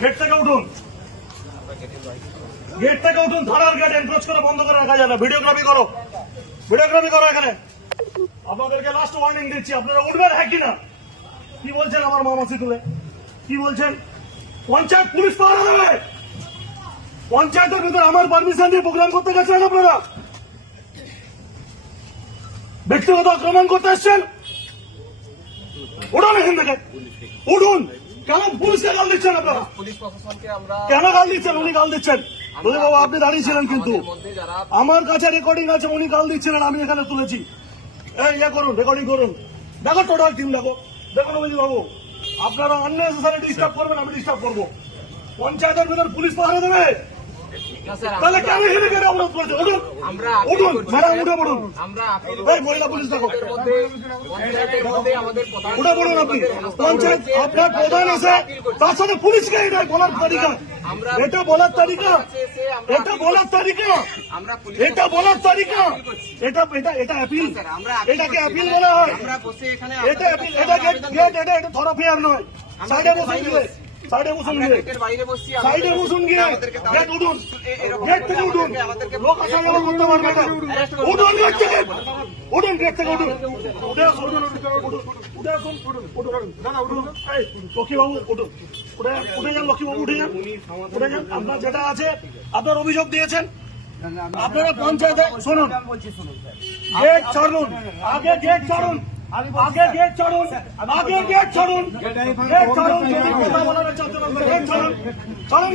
Gate থেকে উঠুন। Gate থেকে উঠুন গেট এনক্রোচ করে বন্ধ করে রাখা যায় না। ভিডিওগ্রাফি করো। ভিডিওগ্রাফি করো এখানে। আপনাদেরকে লাস্ট ওয়ার্নিং দিচ্ছি, আপনারা উঠবেন হ্যাঁ কিনা কি বলছেন আমার মামাসি তুলে কি বলছেন? পঞ্চায়েত পুলিশ পাহারা দেবে! পঞ্চায়েতের ভিতরে আমার পারমিশন দিয়ে প্রোগ্রাম করতে গেছেন আপনারা? ব্যক্তিগত আক্রমণ করতে এসছেন? উঠুন এখান থেকে। উঠুন! কেন পুলিশকে গাল দিচ্ছেন আপনারা? পুলিশ প্রশাসনকে আমরা কেন গাল দিচ্ছেন? উনি গাল দিচ্ছেন। বলে বাবু আপনি দাঁড়িয়েছিলেন কিন্তু। আমার কাছে রেকর্ডিং আছে উনি গাল দিচ্ছিলেন আমি এখানে তুলেছি। এই ইয়ে করুন রেকর্ডিং করুন। দেখো টোটাল টিম দেখো। দেখো অভিজিৎ বাবু আপনারা আননেসেসারি ডিস্টার্ব করবেন আমি ডিস্টার্ব করব। পঞ্চায়েতের ভিতর পুলিশ পাহারা দেবে? তাহলে কেন এখানে কেন অবরোধ করেছে? উঠুন আমরা উঠুন ম্যাডাম উঠে পড়ুন। আমরা এই মহিলা পুলিশ দেখো। উঠে পড়ুন আপনি। পঞ্চায়েত আপনার প্রধান এসে তার সাথে পুলিশকে এটা বলার তালিকা। এটা বলার তালিকা। এটা বলার তালিকা। এটা বলার তালিকা। এটা এটা এটা অ্যাপিল আমরা এটাকে অ্যাপিল বলা হয়। এটা অ্যাপিল এটা গেট গেট এটা এটা ধরা ফেয়ার নয়। সাইডে গিয়ে সাইডে বসুন গিয়ে। সাইডে বসুন গিয়ে। গেট উঠুন। গেট থেকে উঠুন। লোক আসা যাওয়া করতে পারবে না। উঠুন গেট থেকে। উঠুন গেট থেকে। উঠুন উঠে আসুন। উঠে আসুন উঠুন দাদা উঠুন। লক্ষ্মীবাবু উঠুন। উঠে উঠে যান লক্ষ্মীবাবু উঠে যান। উঠে যান। আপনার যেটা আছে আপনার অভিযোগ দিয়েছেন। আপনারা পঞ্চায়েতে শুনুন। গেট ছাড়ুন। আগে গেট ছাড়ুন। আগে গেট ছাড়ুন আগে গেট ছাড়ুন গেট ছাড়ুন যদি কথা বলার চারজন আসবে, গেট ছাড়ুন ছাড়ুন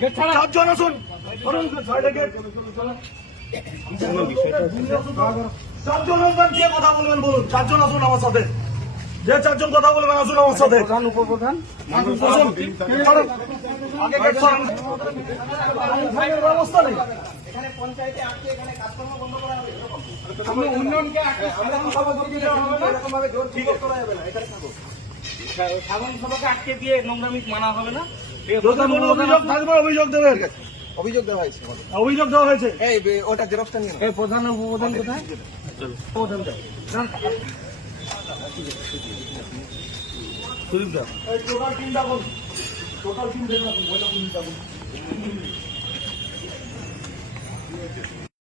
গেট চারজন আসুন। ছাড়ুন সাইডে গেট চারজন আসবেন কে কথা বলবেন বলুন। চারজন আসুন আমার সাথে। যে চারজন কথা বলবেন আসুন আমার সাথে। প্রধান উপপ্রধান? আগে গেট ছাড়ুন ব্যবস্থা নেই সাধারণ সভাকে আটকে দিয়ে নোংরামি মানা হবে না। অভিযোগ থাকবে অভিযোগ দেবেন। অভিযোগ দেওয়া হয়েছে অভিযোগ দেওয়া হয়েছে। এই বে- ওটা জেরক্সটা নিয়ে এই প্রধান উপপ্রধান কোথায়? টোটাল